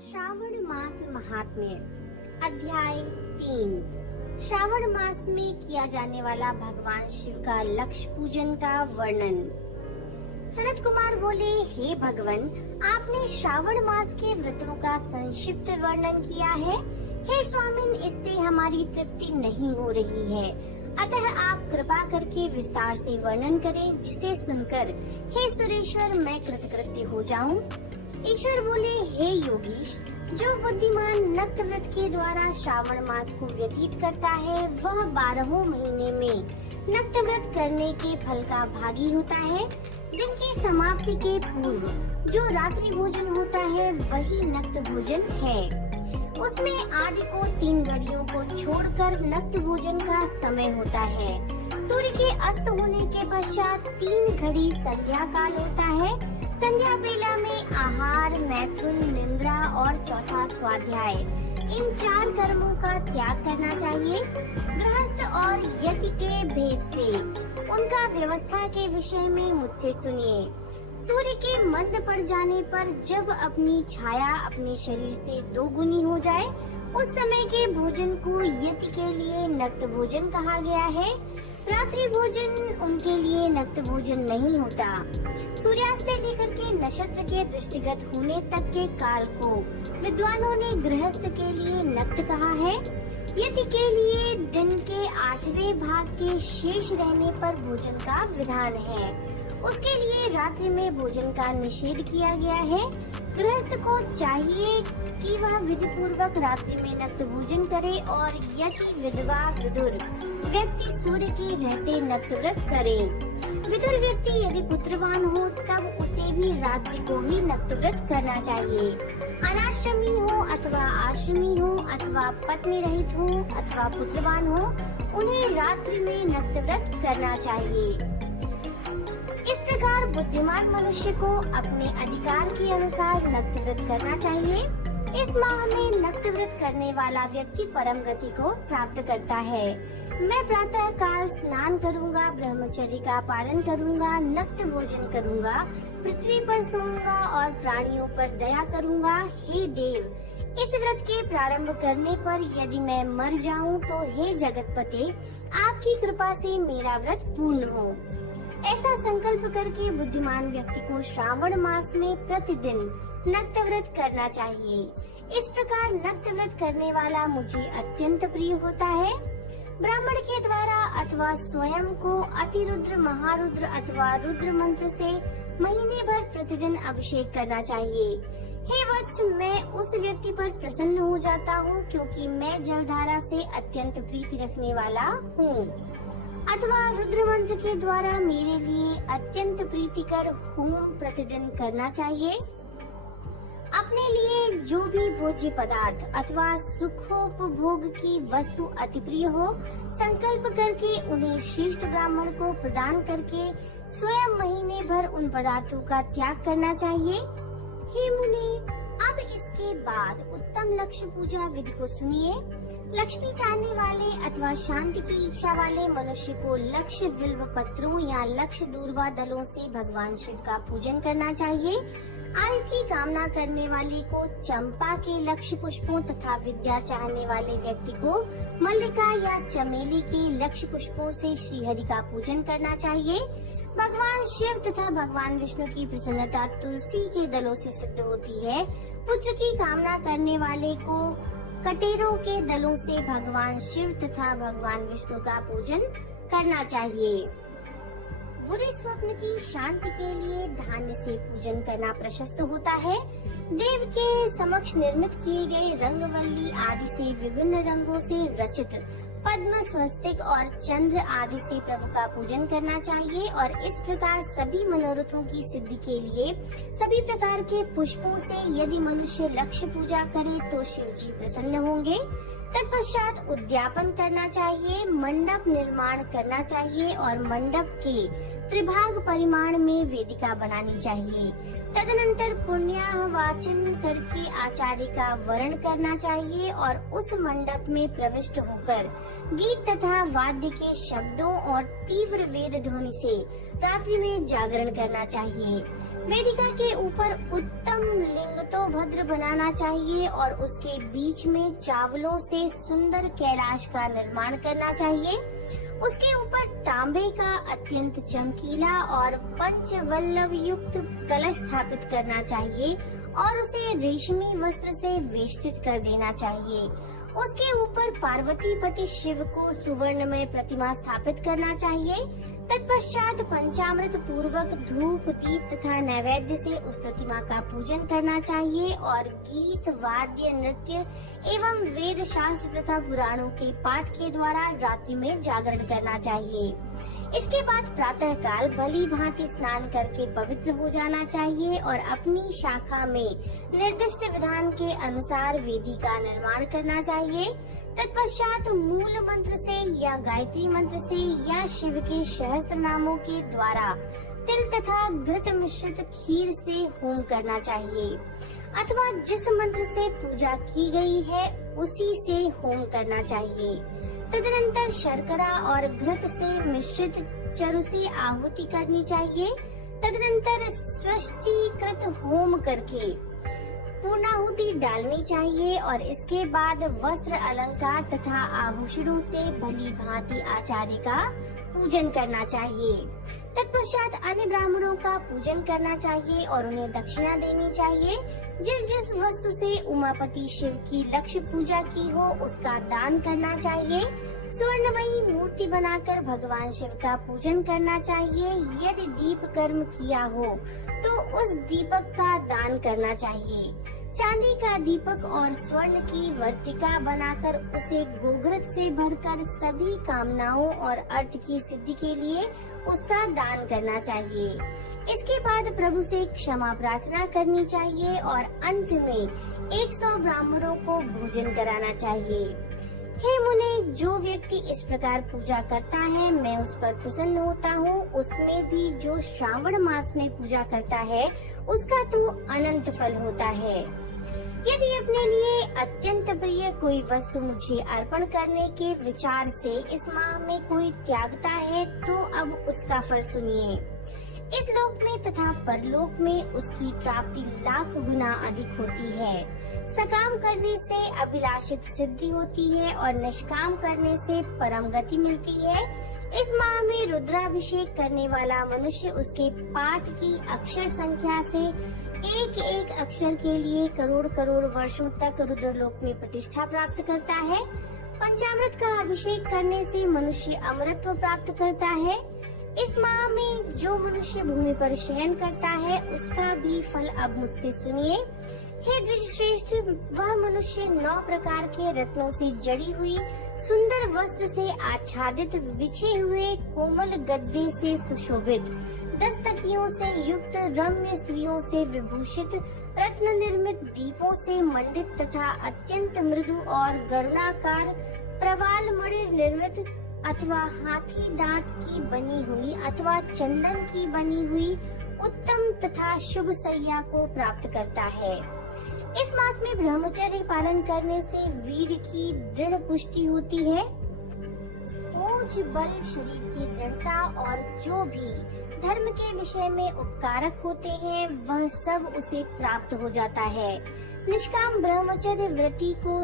श्रावण मास महात्म्य अध्याय 3। श्रावण मास में किया जाने वाला भगवान शिव का लक्ष्य पूजन का वर्णन। सनत कुमार बोले, हे भगवान, आपने श्रावण मास के व्रतों का संक्षिप्त वर्णन किया है। हे स्वामिन, इससे हमारी तृप्ति नहीं हो रही है, अतः आप कृपा करके विस्तार से वर्णन करें, जिसे सुनकर हे सुरेश्वर मैं कृतकृत्य हो जाऊं। ईश्वर बोले, हे योगीश, जो बुद्धिमान नक्त व्रत के द्वारा श्रावण मास को व्यतीत करता है, वह 12 महीने में नक्त व्रत करने के फल का भागी होता है। दिन की समाप्ति के पूर्व जो रात्रि भोजन होता है, वही नक्त भोजन है। उसमें आदि को 3 घड़ियों को छोड़कर नक्त भोजन का समय होता है। सूर्य के अस्त होने के पश्चात 3 घड़ी संध्या काल होता है। संध्या बेला में आहार, मैथुन, निद्रा और चौथा स्वाध्याय, इन 4 कर्मों का त्याग करना चाहिए। गृहस्थ और यति के भेद से उनका व्यवस्था के विषय में मुझसे सुनिए। सूर्य के मंद पड़ जाने पर जब अपनी छाया अपने शरीर से 2 गुनी हो जाए, उस समय के भोजन को यति के लिए नक्त भोजन कहा गया है। रात्रि भोजन उनके लिए नक्त भोजन नहीं होता। सूर्यास्त से लेकर के नक्षत्र के दृष्टिगत होने तक के काल को विद्वानों ने गृहस्थ के लिए नक्त कहा है। यति के लिए दिन के 8वें भाग के शेष रहने पर भोजन का विधान है। उसके लिए रात्रि में भोजन का निषेध किया गया है। गृहस्थ को चाहिए कि वह विधि पूर्वक रात्रि में नक्त भोजन करे और यति, विधवा, विदुर व्यक्ति सूर्य के रहते नक्त व्रत करे। विदुर व्यक्ति यदि पुत्रवान हो तब उसे भी रात्रि को ही नक्त व्रत करना चाहिए। अनाश्रमी हो अथवा आश्रमी हो अथवा पत्नी रहित हो अथवा पुत्रवान हो, उन्हें रात्रि में नक्त व्रत करना चाहिए। इस प्रकार बुद्धिमान मनुष्य को अपने अधिकार के अनुसार नक्त व्रत करना चाहिए। इस माह में नक्त व्रत करने वाला व्यक्ति परम गति को प्राप्त करता है। मैं प्रातः काल स्नान करूंगा, ब्रह्मचर्य का पालन करूंगा, नक्त भोजन करूंगा, पृथ्वी पर सोऊंगा और प्राणियों पर दया करूंगा। हे देव, इस व्रत के प्रारंभ करने पर यदि मैं मर जाऊं तो हे जगतपते, आपकी कृपा से मेरा व्रत पूर्ण हो। ऐसा संकल्प करके बुद्धिमान व्यक्ति को श्रावण मास में प्रतिदिन नक्त व्रत करना चाहिए। इस प्रकार नक्त व्रत करने वाला मुझे अत्यंत प्रिय होता है। ब्राह्मण के द्वारा अथवा स्वयं को अतिरुद्र, महारुद्र अथवा रुद्र मंत्र से महीने भर प्रतिदिन अभिषेक करना चाहिए। हे वत्स, मैं उस व्यक्ति पर प्रसन्न हो जाता हूँ, क्योंकि मैं जलधारा से अत्यंत प्रीति रखने वाला हूँ। अथवा रुद्र मंत्र के द्वारा मेरे लिए अत्यंत प्रीतिकर होम प्रतिदिन करना चाहिए। अपने लिए जो भी भोज्य पदार्थ अथवा सुखोपभोग की वस्तु अति प्रिय हो, संकल्प करके उन्हें श्रेष्ठ ब्राह्मण को प्रदान करके स्वयं महीने भर उन पदार्थों का त्याग करना चाहिए। हे मुनि, अब इसके बाद उत्तम लक्ष्य पूजा विधि को सुनिए। लक्ष्मी चाहने वाले अथवा शांति की इच्छा वाले मनुष्य को लक्ष्य बिल्व पत्रों या लक्ष्य दूर्वा दलों से भगवान शिव का पूजन करना चाहिए। आयु की कामना करने वाले को चंपा के लक्ष्य पुष्पों तथा विद्या चाहने वाले व्यक्ति को मल्लिका या चमेली के लक्ष्य पुष्पों से श्रीहरि का पूजन करना चाहिए। भगवान शिव तथा भगवान विष्णु की प्रसन्नता तुलसी के दलों से सिद्ध होती है। पुत्र की कामना करने वाले को कटेरों के दलों से भगवान शिव तथा भगवान विष्णु का पूजन करना चाहिए। बुरे स्वप्न की शांति के लिए धान्य से पूजन करना प्रशस्त होता है। देव के समक्ष निर्मित किए गए रंगवल्ली आदि से विभिन्न रंगों से रचित पद्म, स्वस्तिक और चंद्र आदि से प्रभु का पूजन करना चाहिए। और इस प्रकार सभी मनोरथों की सिद्धि के लिए सभी प्रकार के पुष्पों से यदि मनुष्य लक्ष्य पूजा करे तो शिव जी प्रसन्न होंगे। तत्पश्चात उद्यापन करना चाहिए, मंडप निर्माण करना चाहिए और मंडप के त्रिभाग परिमाण में वेदिका बनानी चाहिए। तदनंतर पुण्याहवाचन करके आचार्य का वर्ण करना चाहिए और उस मंडप में प्रविष्ट होकर गीत तथा वाद्य के शब्दों और तीव्र वेद ध्वनि से रात्रि में जागरण करना चाहिए। वेदिका के ऊपर उत्तम लिंगतोभद्र बनाना चाहिए और उसके बीच में चावलों से सुंदर कैलाश का निर्माण करना चाहिए। उसके ऊपर तांबे का अत्यंत चमकीला और पंचवल्लभ युक्त कलश स्थापित करना चाहिए और उसे रेशमी वस्त्र से वेष्टित कर देना चाहिए। उसके ऊपर पार्वती पति शिव को सुवर्णमय प्रतिमा स्थापित करना चाहिए। तत्पश्चात पंचामृत पूर्वक धूप दीप तथा नैवेद्य से उस प्रतिमा का पूजन करना चाहिए और गीत वाद्य नृत्य एवं वेद शास्त्र तथा पुराणों के पाठ के द्वारा रात्रि में जागरण करना चाहिए। इसके बाद प्रातः काल भली भांति स्नान करके पवित्र हो जाना चाहिए और अपनी शाखा में निर्दिष्ट विधान के अनुसार वेदी का निर्माण करना चाहिए। तत्पश्चात मूल मंत्र से या गायत्री मंत्र से या शिव के सहस्त्र नामों के द्वारा तिल तथा घृत मिश्रित खीर से होम करना चाहिए अथवा जिस मंत्र से पूजा की गई है उसी से होम करना चाहिए। तदनंतर शर्करा और घृत से मिश्रित चरु से आहुति करनी चाहिए। तदनंतर स्वस्तिकृत होम करके पूर्णाहुति डालनी चाहिए और इसके बाद वस्त्र अलंकार तथा आभूषणों से भली भांति आचार्य का पूजन करना चाहिए। तत्पश्चात अन्य ब्राह्मणों का पूजन करना चाहिए और उन्हें दक्षिणा देनी चाहिए। जिस जिस वस्तु से उमापति शिव की लक्ष्य पूजा की हो उसका दान करना चाहिए। स्वर्णमयी मूर्ति बनाकर भगवान शिव का पूजन करना चाहिए। यदि दीप कर्म किया हो तो उस दीपक का दान करना चाहिए। चांदी का दीपक और स्वर्ण की वर्तिका बनाकर उसे गोघृत से भरकर सभी कामनाओं और अर्थ की सिद्धि के लिए उसका दान करना चाहिए। इसके बाद प्रभु से क्षमा प्रार्थना करनी चाहिए और अंत में 100 ब्राह्मणों को भोजन कराना चाहिए। हे मुने, जो व्यक्ति इस प्रकार पूजा करता है मैं उस पर प्रसन्न होता हूँ। उसमें भी जो श्रावण मास में पूजा करता है उसका तो अनंत फल होता है। यदि अपने लिए अत्यंत प्रिय कोई वस्तु मुझे अर्पण करने के विचार से इस माह में कोई त्यागता है तो अब उसका फल सुनिए। इस लोक में तथा परलोक में उसकी प्राप्ति लाख गुना अधिक होती है। सकाम करने से अभिलाषित सिद्धि होती है और निष्काम करने से परम गति मिलती है। इस माह में रुद्राभिषेक करने वाला मनुष्य उसके पाठ की अक्षर संख्या से एक एक अक्षर के लिए करोड़ करोड़ वर्षों तक रुद्रलोक में प्रतिष्ठा प्राप्त करता है। पंचामृत का अभिषेक करने से मनुष्य अमरत्व प्राप्त करता है। इस माह में जो मनुष्य भूमि पर शयन करता है उसका भी फल अब मुझसे सुनिए। हे द्विजश्रेष्ठ, वह मनुष्य 9 प्रकार के रत्नों से जड़ी हुई सुंदर वस्त्र से आच्छादित बिछे हुए कोमल गद्दे से सुशोभित 10 तकियों से युक्त रम्य स्त्रियों से विभूषित रत्न निर्मित दीपों से मंडित तथा अत्यंत मृदु और गरुणाकार प्रवाल मणि निर्मित अथवा हाथी दांत की बनी हुई अथवा चंदन की बनी हुई उत्तम तथा शुभ सैया को प्राप्त करता है। इस मास में ब्रह्मचर्य पालन करने से वीर की दृढ़ पुष्टि होती है। ओज बल शरीर की दृढ़ता और जो भी धर्म के विषय में उपकारक होते हैं वह सब उसे प्राप्त हो जाता है। निष्काम ब्रह्मचर्य व्रती को